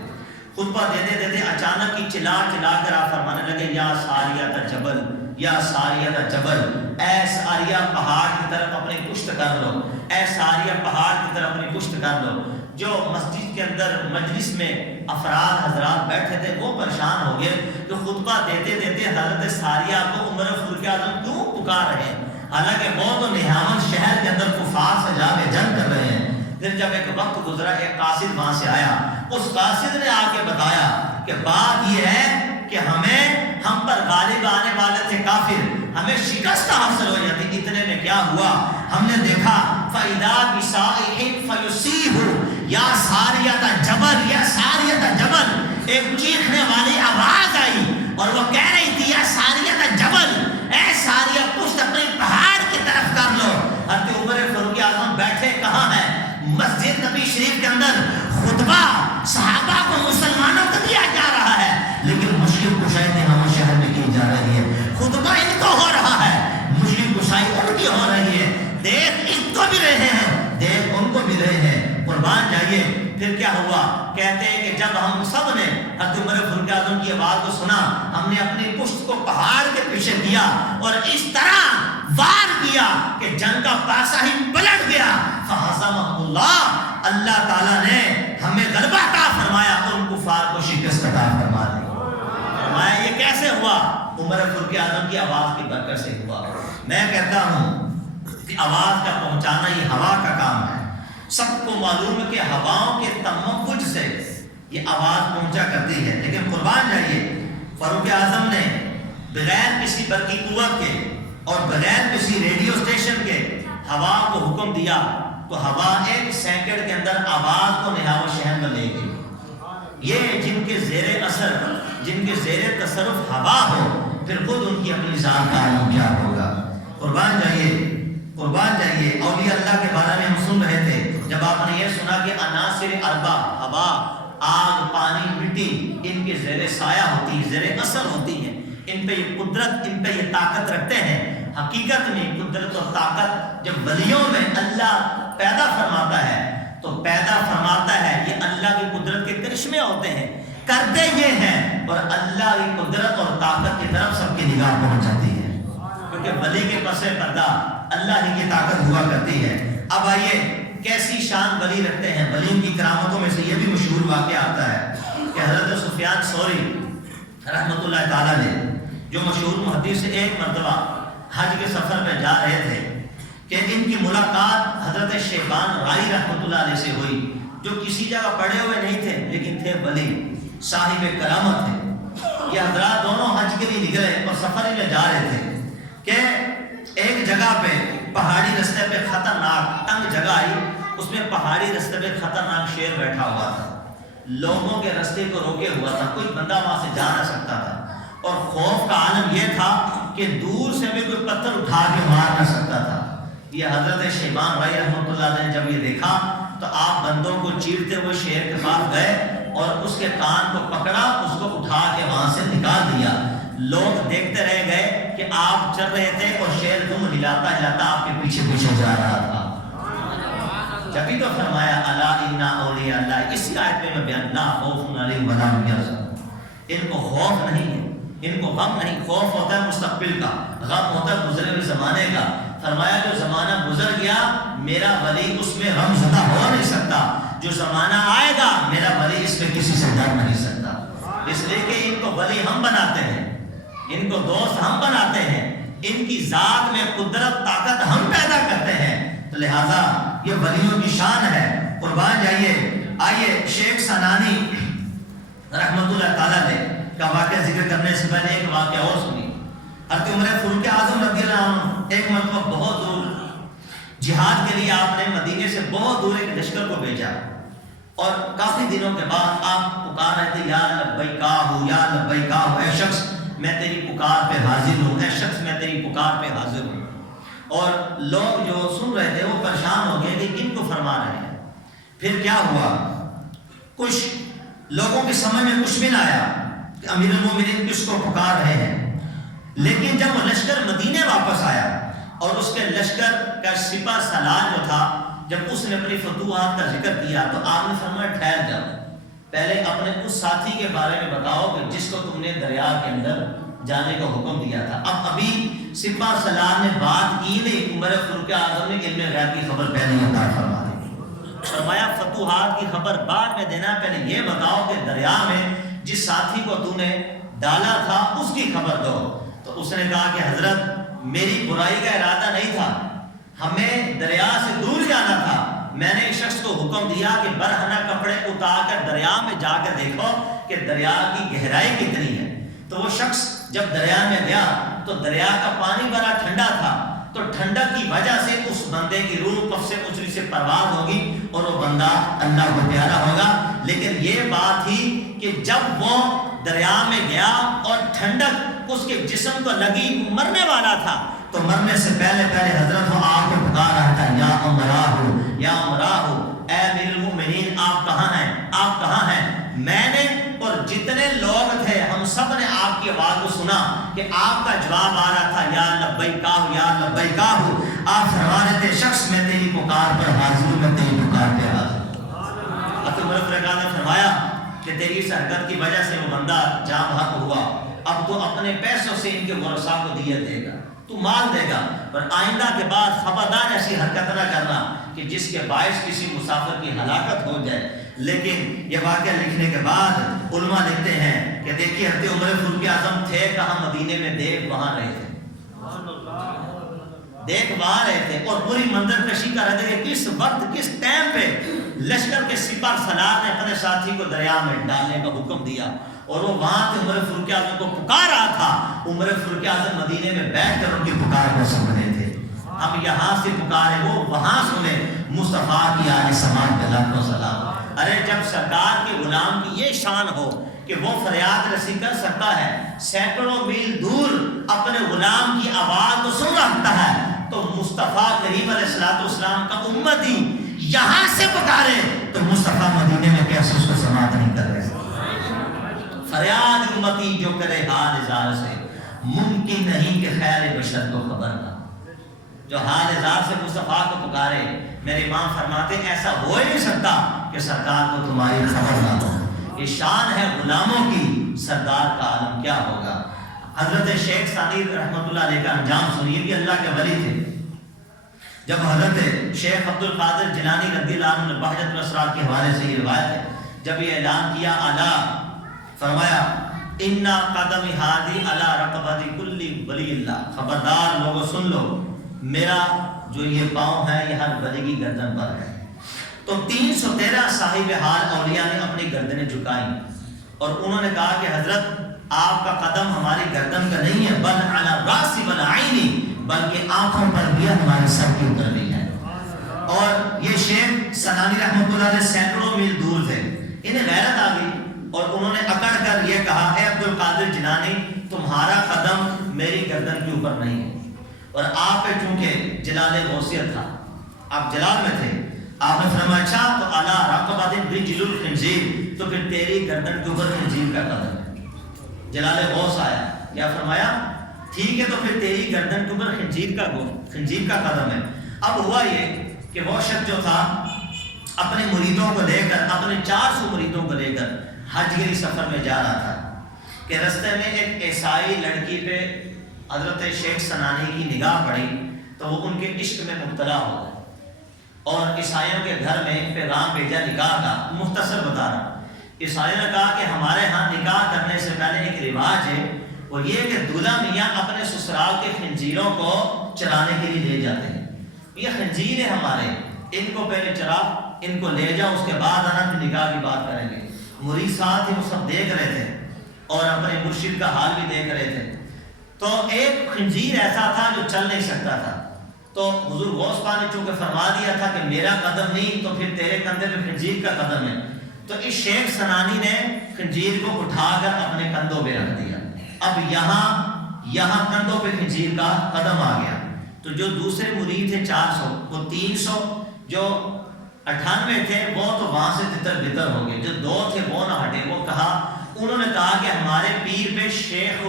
خطبہ دیتے دیتے اچانک ہی چلا چلا کر آپ فرمانے لگے یا ساریہ جبل، یا ساریہ جبل، اے ساریہ پہاڑ کی طرف اپنی پشت کر لو، اے ساریہ پہاڑ کی طرف اپنی پشت کر لو. جو مسجد کے اندر مجلس میں افراد حضرات بیٹھے تھے وہ پریشان ہو گئے کہ خطبہ دیتے دیتے حضرت ساریہ کو عمر فاروق اعظم کیوں پکار رہے ہیں، حالانکہ وہ تو نہامت شہر کے اندر کفار سے جا کے جنگ کر رہے ہیں. پھر جب ایک وقت گزرا ایک قاصد وہاں سے آیا، اس قاصد نے آ کے بتایا کہ بات یہ ہے کہ ہم پر غالب آنے والے تھے کافر، ہمیں شکست حاصل ہو جاتی. اتنے میں کیا ہوا؟ ہم نے دیکھا فَإِذَا بِسَائِحٍ فَيُصِيبُ یا ساریہ جبل، یا ساریہ جبل، ایک چیخنے والی آواز آئی اور وہ کہہ رہی تھی یا ساریہ جبل، اے ساریہ پشت اپنے پہاڑ کی طرف کر لو. حضرت عمر فاروق اعظم بیٹھے کہاں ہیں؟ مسجد نبی شریف کے اندر خطبہ صحابہ کو مسلمانوں کو دیا جا رہا ہے، لیکن مشرک کشائی نہامت شہر میں کی جا رہی ہے. خطبہ ان کو ہو رہا ہے، مشرک کشائی ان کی ہو رہی ہے. دیکھ ان کو بھی رہے ہیں، دیکھ ان کو بھی رہے ہیں. قربان جائیے. پھر کیا ہوا؟ کہتے ہیں کہ جب ہم سب نے حضرت عمر فاروق اعظم کی آواز کو سنا، ہم نے اپنی پشت کو پہاڑ کے پیچھے دیا اور اس طرح وار کیا کہ جنگ کا پاسا ہی پلٹ گیا. فَحَزَمَهُ اللَّهُ، اللہ تعالیٰ نے ہمیں غلبہ عطا فرمایا اور ان کفار کو شکست عطا فرما دی. فرمایا یہ کیسے ہوا؟ عمر فاروق اعظم کی آواز کی برکت سے ہوا. میں کہتا ہوں کہ آواز کا پہنچانا یہ ہوا کا کام ہے. سب کو معلوم ہے کہ ہواؤں کے تموج سے یہ آواز پہنچا کرتی ہے. لیکن قربان جائیے فاروق اعظم نے بغیر کسی برقی قوت کے اور بغیر کسی ریڈیو اسٹیشن کے ہوا کو حکم دیا تو ہوا 1 سیکنڈ کے اندر آواز کو نہامت شہر میں لے گئی. یہ جن کے زیر اثر، جن کے زیر تصرف ہوا ہو، پھر خود ان کی اپنی ذات کا عالم کیا ہوگا. قربان جائیے، قربان جائیے. اولیاء اللہ کے بارے میں ہم سن رہے تھے، جب آپ نے یہ سنا کہ عناصر اربع، ہوا، آگ، پانی، مٹی، ان کے زیر سایہ ہوتی ہیں، زیر اثر ہوتی ہیں، ان پہ یہ قدرت، ان پہ یہ طاقت رکھتے ہیں. حقیقت میں قدرت اور طاقت جب ولیوں میں اللہ پیدا فرماتا ہے تو پیدا فرماتا ہے، یہ اللہ کی قدرت کے کرشمے ہوتے ہیں، کرتے یہ ہیں، اور اللہ کی قدرت اور طاقت کی طرف سب کی نگاہ پہنچ جاتی ہے، کیونکہ ولی کے پس پردہ اللہ ہی کی طاقت ہوا کرتی ہے. اب آئیے کیسی شان ولی رکھتے ہیں. ولیوں کی کرامتوں میں سے یہ بھی مشہور واقعہ آتا ہے کہ حضرت سفیان ثوری رحمۃ اللہ تعالیٰ نے، جو مشہور محدث سے ایک مرتبہ حج کے سفر میں جا رہے تھے کہ ان کی ملاقات حضرت شیبان رائی رحمۃ اللہ علیہ سے ہوئی، جو کسی جگہ پڑے ہوئے نہیں تھے لیکن تھے ولی، صاحب کرامت تھے. یہ حضرات دونوں حج کے لیے نکلے اور سفر میں جا رہے تھے کہ ایک جگہ پہ پہاڑی رستے پہ خطرناک تنگ جگہ آئی، اس میں پہاڑی رستے پہ خطرناک شیر بیٹھا ہوا تھا، لوگوں کے رستے کو روکے ہوا تھا، کوئی بندہ وہاں سے جا نہ سکتا تھا، اور خوف کا عالم یہ تھا کہ دور سے بھی کوئی پتھر اٹھا کے مار نہ سکتا تھا. یہ حضرت شیبان رائی رحمۃ اللہ نے جب یہ دیکھا تو آپ بندوں کو چیرتے ہوئے شیر کے پاس گئے اور اس کے کان کو پکڑا، اس کو اٹھا کے وہاں سے نکال دیا. لوگ دیکھتے رہ گئے کہ آپ چل رہے تھے اور شیر دم ہلاتا ہلاتا آپ کے پیچھے پیچھے جا رہا تھا. جبھی تو فرمایا الا ان اولیاء اللہ، اسی آیت میں بیان، لا خوف علیہم ولا هم يحزنون. ان کو خوف نہیں ہے، ان کو غم نہیں. خوف ہوتا ہے مستقبل کا، غم ہوتا ہے گزرے ہوئے زمانے کا. فرمایا جو زمانہ گزر گیا میرا ولی اس میں غم زدہ ہو نہیں سکتا، جو زمانہ آئے گا میرا ولی اس میں کسی سے ڈر نہیں سکتا، اس لیے کہ ان کو ولی ہم بناتے ہیں، ان کو دوست ہم بناتے ہیں، ان کی ذات میں قدرت طاقت ہم پیدا کرتے ہیں، تو لہٰذا یہ ولیوں کی شان ہے۔ قربان جائیے۔ آئیے شیخ سنانی رحمت اللہ تعالیٰ نے کا واقعہ ذکر کرنے سے پہلے ایک واقعہ اور سنی۔ حضرت عمر فاروق اعظم رضی اللہ عنہ ایک مرتبہ بہت دور جہاد کے لیے آپ نے مدینے سے بہت دور ایک لشکر کو بھیجا، اور کافی دنوں کے بعد آپ پکار رہے تھے، یا لبیکا ہو یا لبیکا ہو، اے شخص میں تیری پکار پہ حاضر ہوں، اے شخص میں تیری پکار پہ حاضر ہوں۔ اور لوگ جو سن رہے تھے وہ پریشان ہو گئے کہ کن کو فرما رہے ہیں۔ پھر کیا ہوا، کچھ لوگوں کی سمجھ میں کچھ بھی نہ آیا کہ امیر المومنین کس کو پکار رہے ہیں، لیکن جب وہ لشکر مدینے واپس آیا اور اس کے لشکر کا سپہ سالار جو تھا، جب اس نے اپنی فتوحات کا ذکر کیا تو آپ نے فرمایا ٹھہر جاؤ، پہلے اپنے اس ساتھی کے بارے میں بتاؤ کہ جس کو تم نے دریا کے اندر جانے کا حکم دیا تھا۔ اب ابھی سپہ سالار نے بات کی نہیں، عمر فاروق اعظم نے علم غیب کی خبر پہلے عطا فرما دی۔ فرمایا فتوحات کی خبر بعد میں دینا، پہلے یہ بتاؤ کہ دریا میں جس ساتھی کو تو نے ڈالا تھا اس کی خبر دو۔ تو اس نے کہا کہ حضرت میری برائی کا ارادہ نہیں تھا، ہمیں دریا سے دور جانا تھا، میں نے اس شخص کو حکم دیا کہ برہنہ کپڑے اتار کر دریا میں جا کر دیکھو کہ دریا کی گہرائی کتنی ہے۔ تو وہ شخص جب دریا میں گیا تو دریا کا پانی بڑا ٹھنڈا تھا، تو ٹھنڈک کی وجہ سے اس بندے کی روح کف سے اچھلی سے پرواز ہوگی اور وہ بندہ اللہ کو پیارا ہوگا۔ لیکن یہ بات تھی کہ جب وہ دریا میں گیا اور ٹھنڈک اس کے جسم کو لگی، مرنے والا تھا، تو مرنے سے پہلے حضرت وہ آپ کو پکار رہا تھا، یا امراہ یا امراہ، اے امیر المومنین آپ کہاں ہیں، آپ کہاں ہیں۔ میں نے اور جتنے لوگ تھے ہم سب نے آپ کی آواز کو سنا کہ آپ کا جواب آ رہا تھا، یا لبیکا ہو یا لبیکا ہو۔ آپ فرما رہے تھے شخص میں تیری پکار پر حاضر ہوں، میں تیری پکار پہ حاضر ہوں۔ حضرت عمر فاروق نے فرمایا کہ تیری اس حرکت کی وجہ سے وہ بندہ جاں بحق ہوا، اب تو اپنے پیسوں سے ان کے ورثاء کو دیت دے گا، تو مال دے گا، پر آئندہ کے بعد خبردار ایسی حرکت نہ کرنا کہ جس کے باعث کسی مسافر کی ہلاکت ہو جائے۔ لیکن یہ واقعہ لکھنے کے بعد علماء لکھتے ہیں کہ دیکھیے حضرت عمر فاروق اعظم تھے کہاں، مدینے میں دیکھ وہاں رہے تھے، دیکھ وہاں رہے تھے، اور پوری منظر کشی کر رہے تھے کہ کس وقت کس ٹائم پہ لشکر کے سپہ سالار نے اپنے ساتھی کو دریا میں ڈالنے کا حکم دیا، اور وہ وہاں سے عمر فاروق اعظم کو پکار رہا تھا۔ عمر فاروق اعظم مدینے میں بیٹھ کر ان کی پکار کو سن رہے تھے۔ ہم یہاں سے پکارے، وہ وہاں سنے، مصطفیٰ کی آل سماعت پہ لاکھوں سلام۔ ارے جب سرکار کے غلام کی یہ شان ہو کہ وہ فریاد رسی کر سکتا ہے، سینکڑوں میل دور اپنے غلام کی آواز کو سن رکھتا ہے، تو مصطفیٰ کریم علیہ الصلوۃ والسلام کا امتی یہاں سے پکارے تو مصطفیٰ مدینے میں کیسے اس کو سماعت نہیں کر رہے؟ فریاد امتی جو کرے حال اظہار سے، ممکن نہیں کہ خیر بشر کو خبر نہ، جو حال اظہار سے مصطفیٰ کو پکارے۔ میرے امام فرماتے ایسا ہو ہی نہیں سکتا کہ سرکار کو تمہاری خبر نہ ہو۔ یہ شان ہے غلاموں کی، سردار کا عالم کیا ہوگا۔ حضرت شیخ ثانی رحمۃ اللہ علیہ کا انجام سنیے کہ اللہ کے ولی تھے۔ جب حضرت شیخ عبد القادر جیلانی رضی اللہ عنہ نے بہجت الاسرار کے حوالے سے یہ روایت ہے، جب یہ اعلان کیا، اعلیٰ فرمایا انا قدم ہادی علی رقبۃ کل ولی اللہ، خبردار لوگوں سن لو، میرا جو یہ پاؤں ہے یہ ہر ولی کی گردن پر ہے۔ تو 313 صاحب حال اولیاء نے اپنی گردنیں جھکائیں اور انہوں نے کہا کہ حضرت آپ کا قدم ہماری گردن کا نہیں ہے، بل علی راس والعین، بلکہ آنکھوں پر بھی ہمارے سر کے اوپر بھی ہے۔ اور یہ شیخ سنانی رحمۃ اللہ علیہ سینکڑوں میل دور تھے، انہیں غیرت آ گئی اور انہوں نے اکڑ کر یہ کہا، اے عبد القادر جیلانی تمہارا قدم میری گردن کے اوپر نہیں ہے، اور آپ پہ چونکہ جلال غوثیت تھا، آپ جلال میں تھے، آپ نے فرمایا اچھا تو علی رقبۃ رجل الخنزیر، تو پھر تیری گردن کے اوپر خنزیر کا قدم ہے۔ جلال غوث آیا، یا فرمایا ٹھیک ہے تو پھر تیری گردن کے اوپر خنزیر کا قدم ہے۔ اب ہوا یہ کہ وہ شخص جو تھا اپنے مریدوں کو لے کر، اپنے 400 مریدوں کو لے کر حج گری سفر میں جا رہا تھا کہ رستے میں ایک عیسائی لڑکی پہ حضرت شیخ سنانی کی نگاہ پڑی تو وہ ان کے عشق میں مبتلا ہو گئے، اور عیسائیوں کے گھر میں پیغام بھیجا نکاح کا، مختصر بتا رہا۔ عیسائیوں نے کہا کہ ہمارے ہاں نکاح کرنے سے پہلے ایک رواج ہے، اور یہ کہ دولہا میاں اپنے سسرال کے خنزیروں کو چرانے کے لیے لے جاتے ہیں۔ یہ خنزیر ہے ہمارے، ان کو پہلے چرا، ان کو لے جاؤ، اس کے بعد آنا کہ نکاح کی بات کریں گے۔ مرید ساتھ ہی وہ سب دیکھ رہے تھے اور اپنے مرشد کا حال بھی دیکھ رہے تھے۔ تو ایک خنزیر ایسا تھا جو چل نہیں سکتا تھا، تو حضور غوث پاک نے چونکہ فرما دیا تھا کہ میرا قدم نہیں تو پھر تیرے کندھے پہ خنزیر کا قدم ہے، تو اس شیخ سنانی نے خنزیر کو اٹھا کر اپنے کندھوں پہ رکھ دیا۔ اب یہاں کندھوں پہ خنزیر کا قدم آ گیا، تو جو دوسرے مرید تھے 400، وہ 300، جو 98 تھے وہ تو وہاں سے تتر بتر ہو گئے، جو 2 تھے وہ نہ ہٹے۔ انہوں نے کہا کہ ہمارے پیر پہ شیخ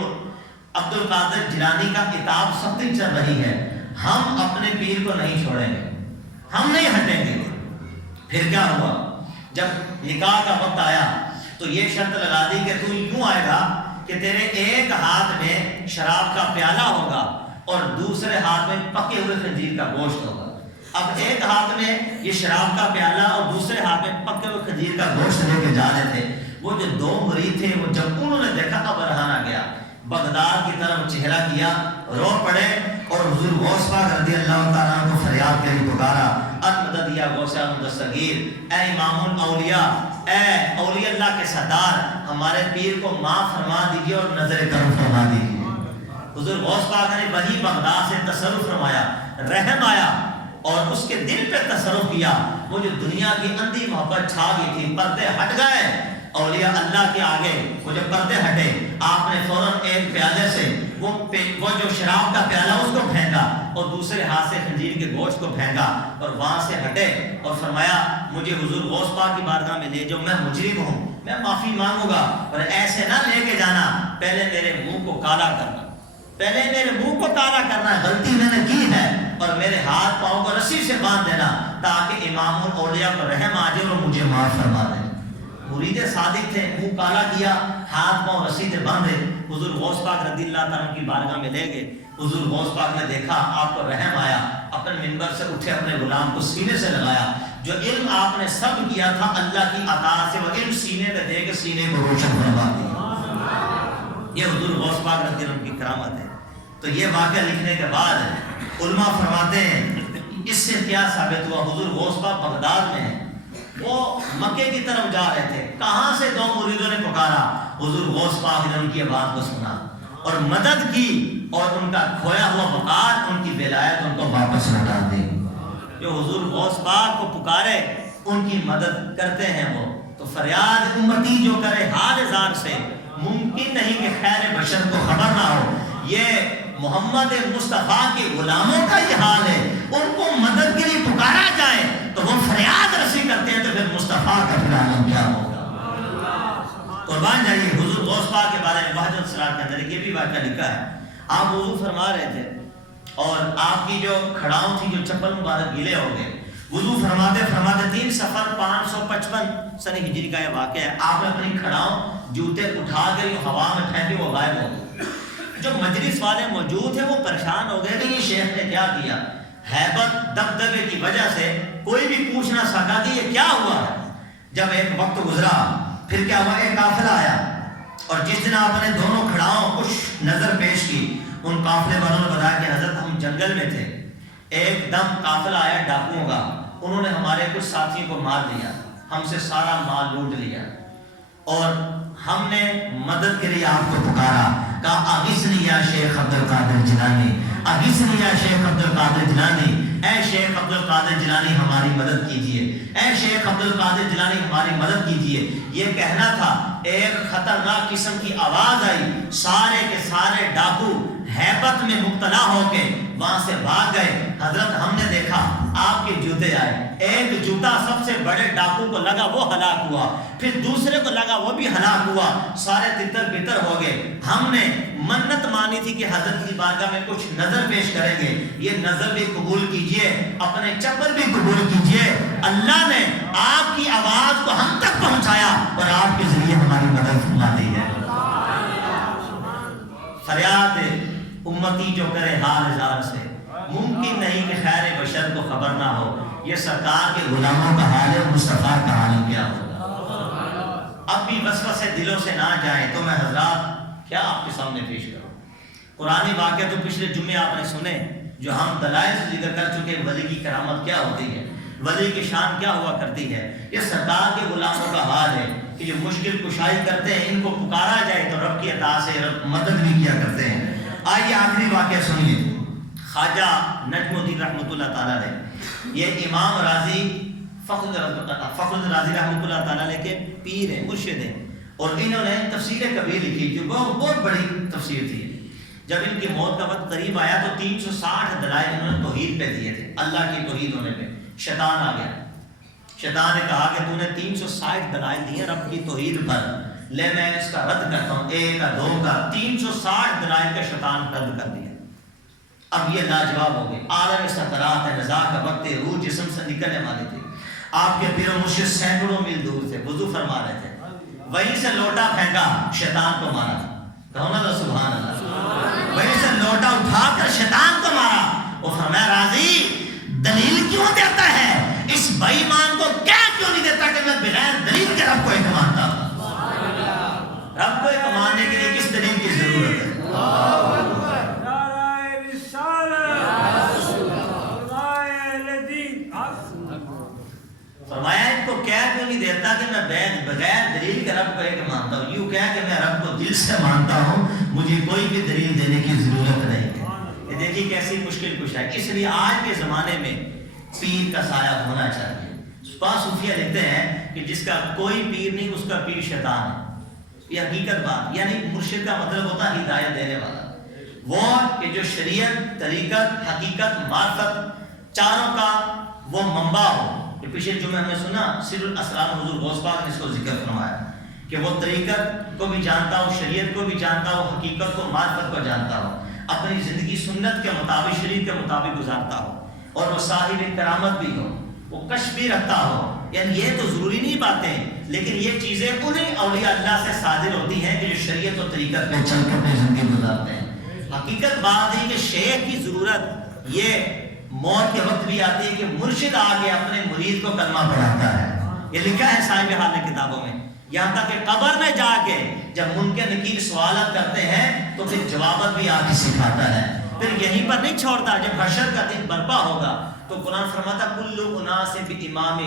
عبد القادر جیلانی کا کتاب سختی چل رہی ہے، ہم اپنے پیر کو نہیں چھوڑیں گے، ہم نہیں ہٹیں گے۔ پھر کیا ہوا؟ جب نکاح کا وقت آیا تو یہ شرط لگا دی کہ تو یوں آئے گا کہ تیرے ایک ہاتھ میں شراب کا پیالہ ہوگا اور دوسرے ہاتھ میں پکے ہوئے خنزیر کا گوشت ہوگا۔ اب ایک ہاتھ میں یہ شراب کا پیالہ اور دوسرے ہاتھ میں پکے ہوئے خنزیر کا گوشت لے کے جا رہے تھے۔ وہ جو 2 مرید تھے، وہ جب انہوں نے دیکھا اب رہا نہ گیا، بغداد کی طرف چہرہ کیا، رو پڑے اور حضور غوث پاک رضی اللہ تعالیٰ عنہ کو فریاد کری، پکارا، مدد یا غوث مدثگیر، اے امام الاولیاء، اے اولیاء اللہ کے سردار، ہمارے پیر کو معاف فرما دیجیے اور نظر کرم فرما دیجیے۔ حضور غوث پاک نے وہی بغداد سے تصرف فرمایا، رحم آیا اور اس کے دل پہ تصرف کیا۔ وہ جو دنیا کی اندھی محبت چھا گئی تھی، پردے ہٹ گئے اولیاء اللہ کے آگے، وہ جب پردے ہٹے آپ نے فوراً ایک پیالے سے وہ جو شراب کا پیالہ اس کو پھینکا اور دوسرے ہاتھ سے خنزیر کے گوشت کو پھینکا اور وہاں سے ہٹے اور فرمایا مجھے حضور غوث پاک کی بارگاہ میں لے جاؤ، میں مجرم ہوں، میں معافی مانگوں گا، اور ایسے نہ لے کے جانا، پہلے میرے منہ کو کالا کرنا، پہلے میرے منہ کو کالا کرنا، غلطی میں نے کی ہے، اور میرے ہاتھ پاؤں کو رسی سے باندھ دینا تاکہ امام الاولیاء کو رحم آ جائے اور مجھے معاف فرما دے۔ مرید صادق تھے، منہ کالا کیا، ہاتھ پاؤں رسی سے باندھے، حضور غوث پاک رضی اللہ تعالیٰ کی بارگاہ میں لے گئے۔ حضور غوث پاک نے دیکھا، آپ کو رحم آیا، اپنے منبر سے اٹھے، اپنے غلام کو سینے سے لگایا، جو علم آپ نے سب کیا تھا اللہ کی عطا سے، وہ علم سینے میں دے کے سینے کو روشن فرما دیا۔ یہ حضور غوث پاک رضی اللہ کی کرامت ہے۔ تو یہ واقعہ لکھنے کے بعد علماء فرماتے ہیں اس سے کیا ثابت ہوا؟ حضور غوث پاک بغداد میں ہیں، وہ مکے کی طرف جا رہے تھے، کہاں سے 2 مریدوں نے پکارا، حضور غوث پاک نے ان کی آواز کو سنا اور مدد کی، اور ان کا کھویا ہوا وقار، ان کی ولایت ان کو واپس لوٹا دی۔ جو حضور غوث پاک کو پکارے ان کی مدد کرتے ہیں وہ، تو فریاد امتی جو کرے حال زار سے، ممکن نہیں کہ خیر بشر کو خبر نہ ہو۔ یہ محمد مصطفیٰ کے غلاموں کا یہ حال ہے، ان کو مدد کے لیے پکارا جائے تو وہ فریاد رسی کرتے ہیں، تو پھر مصطفیٰ کا پھر عالم کیا ہوگا؟ قربان جائیے۔ حضور غوث پاک کے بارے میں وحدت الصراط کے اندر یہ بھی واقعہ لکھا ہے، آپ وضو فرما رہے تھے اور آپ کی جو کھڑاؤں تھی، جو چپل مبارک گیلے ہو گئے، وضو فرماتے فرماتے 3 صفر 555 سن ہجری کا یہ واقعہ ہے، آپ نے اپنی کھڑاؤں جوتے اٹھا کر یہ ہوا میں پھینکے، وہ غائب ہو گئے۔ جو مجلس والے موجود تھے وہ پریشان ہو گئے کہ یہ شیخ نے کیا کیا، ہیبت دبدبے کی وجہ سے کوئی بھی پوچھ نہ سکا کہ یہ کیا ہوا ہے۔ جب ایک وقت گزرا، پھر کیا ہوا، ایک قافلہ آیا، اور جس دن آپ نے دونوں کھڑاؤں کچھ نظر پیش کی، ان قافلے والوں نے بتایا کہ حضرت ہم جنگل میں تھے، ایک دم قافلہ آیا ڈاکوؤں کا، انہوں نے ہمارے کچھ ساتھیوں کو مار دیا، ہم سے سارا مال لوٹ لیا، اور ہم نے مدد کے لیے آپ کو پکارا، کہا اغثنی یا شیخ عبد القادر جیلانی، اغثنی یا شیخ عبد القادر جیلانی، اے شیخ عبد القادر جیلانی ہماری مدد کیجئے، اے شیخ عبد القادر جیلانی ہماری مدد کیجئے۔ یہ کہنا تھا، ایک خطرناک قسم کی آواز آئی، سارے کے سارے ڈاکو ہیبت میں مبتلا ہو کے وہاں سے بھاگ گئے۔ حضرت ہم نے دیکھا آپ کے جوتے آئے، ایک جوتا سب سے بڑے ڈاکو کو لگا، وہ ہلاک ہوا، پھر دوسرے کو لگا، وہ بھی ہلاک ہوا، سارے تتر بتر ہو گئے۔ ہم نے منت مانی تھی کہ حضرت کی بارگاہ میں کچھ نظر پیش کریں گے، یہ نظر بھی قبول کیجئے، اپنے چپل بھی قبول کیجئے۔ اللہ نے آپ کی آواز کو ہم تک پہنچایا اور آپ کے ذریعے ہماری مدد فرما دی ہے۔ فریاد امتی جو کرے حال زار سے، ممکن نہیں کہ خیر بشر کو خبر نہ ہو۔ یہ سرکار کے غلاموں کا حال ہے، مصطفیٰ کا حال کیا ہوگا؟ اب بھی وسوسے دلوں سے نہ جائیں تو میں حضرات کیا آپ کے سامنے پیش کروں؟ قرآنی واقعہ تو پچھلے جمعے آپ نے سنے، جو ہم دلائل سے ذکر کر چکے، ولی کی کرامت کیا ہوتی ہے، ولی کی شان کیا ہوا کرتی ہے۔ یہ سرکار کے غلاموں کا حال ہے کہ جو مشکل کشائی کرتے ہیں، ان کو پکارا جائے تو رب کی عطا سے رب مدد بھی کیا کرتے ہیں۔ آئیے آخری واقعہ سنیے۔ خواجہ نجم الدین رحمۃ اللہ تعالیٰ علیہ، یہ امام راضی فخر رازی رحمۃ اللہ تعالیٰ علیہ کے پیر ہیں، مرشد ہیں، اور انہوں نے تفسیر کبیر لکھی جو بہت بڑی تفسیر تھی۔ جب ان کی موت کا وقت قریب آیا تو 360 دلائل انہوں نے توحید پہ دیے تھے، اللہ کی توحید ہونے پہ۔ شیطان آ گیا، شیطان نے کہا کہ تو نے 360 دلائل دیے رب کی توحید پر، لے میں اس کا رد کرتا ہوں، ایک کا دو کا 360 دلائل کا شیطان رد کر دیا۔ اب یہ لاجواب ہو گئے، عالم سکرات ہے، نزاع کا وقت ہے، روح جسم سے نکلنے والی تھی۔ آپ کے پیر و مرشد سینکڑوں میل دور سے وضو فرما رہے تھے، وہیں سے لوٹا پھینکا، شیطان کو مارا۔ کہو نا سبحان اللہ۔ وہیں سے لوٹا اٹھا کر شیطان کو مارا۔ وہ فرمایا راضی دلیل کیوں دیتا ہے؟ اس بے ایمان کو کیوں نہیں دیتا کہ میں بغیر دلیل کے رب کو ایک مانتا ہوں؟ رب کو ایک ماننے کے لیے کس دلیل کی ضرورت ہے؟ فرمایا ان کو کیوں نہیں دیتا کہ میں بغیر دلیل کے رب کو ایک مانتا ہوں؟ یوں کہ میں رب کو دل سے مانتا ہوں، مجھے کوئی بھی دلیل دینے کی ضرورت نہیں ہے۔ یہ دیکھیے کیسی مشکل کش ہے۔ اس لیے آج کے زمانے میں پیر کا سایہ ہونا چاہیے۔ صوفیہ لکھتے ہیں کہ جس کا کوئی پیر نہیں اس کا پیر شیطان ہے۔ یہ حقیقت بات، یعنی مرشد کا مطلب ہوتا ہے ہدایت دینے والا، وہ کہ جو شریعت، طریقت، حقیقت، معرفت چاروں کا وہ منبع ہو۔ کہ پچھلے جمعے ہم نے سنا سر الاسرار حضور غوث پاک نے اس کو ذکر فرمایا کہ وہ طریقت کو بھی جانتا ہو، شریعت کو بھی جانتا ہو، حقیقت کو، معرفت کو جانتا ہو، اپنی زندگی سنت کے مطابق، شریعت کے مطابق گزارتا ہو، اور وہ صاحب کرامت بھی ہو، وہ کشف بھی رکھتا ہو۔ یعنی یہ تو ضروری نہیں باتیں، لیکن یہ چیزیں انہیں اولیاء اللہ سے صادر ہوتی ہیں کہ جو شریعت و طریقت پہ چل کر اپنی زندگی گزارتے ہیں۔ حقیقت بات ہے کہ شیخ کی ضرورت یہ موت کے وقت بھی آتی ہے کہ مرشد آگے اپنے مرید کو کلمہ پڑھاتا ہے۔ یہ لکھا ہے صاحب حال کتابوں میں، یہاں تک کہ قبر میں جا کے جب منکر نکیر سوالات کرتے ہیں تو پھر جوابت بھی آ کے سکھاتا ہے۔ پھر یہیں پر نہیں چھوڑتا، جب حشر کا دن برپا ہوگا تو قرآن فرماتا کل اناس بامام،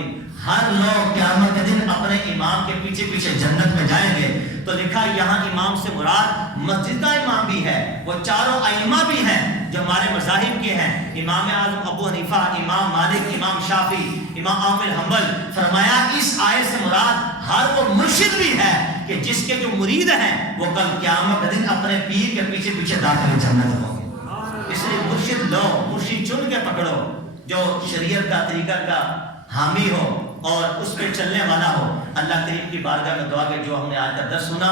ہر لوگ قیامت کے دن اپنے امام کے پیچھے پیچھے جنت میں جائیں گے۔ تو لکھا یہاں امام سے مراد مسجد کا امام بھی ہے، وہ چاروں ائمہ بھی ہیں جو ہمارے مذاہب کے ہیں، امام اعظم ابو حنیفہ، امام مالک، امام شافعی، امام احمد حنبل۔ فرمایا اس آیت سے مراد ہر وہ مرشد بھی ہے کہ جس کے جو مرید ہیں وہ کل قیامت کے دن اپنے پیر کے پیچھے پیچھے داخل جنت ہوں گے۔ اس لیے مرشد لو، مرشد چن کے پکڑو جو شریعت کا، طریقہ کا حامی ہو اور اس پہ چلنے والا ہو۔ اللہ کریم کی بارگاہ میں دعا کہ جو ہم نے آج کا درس سنا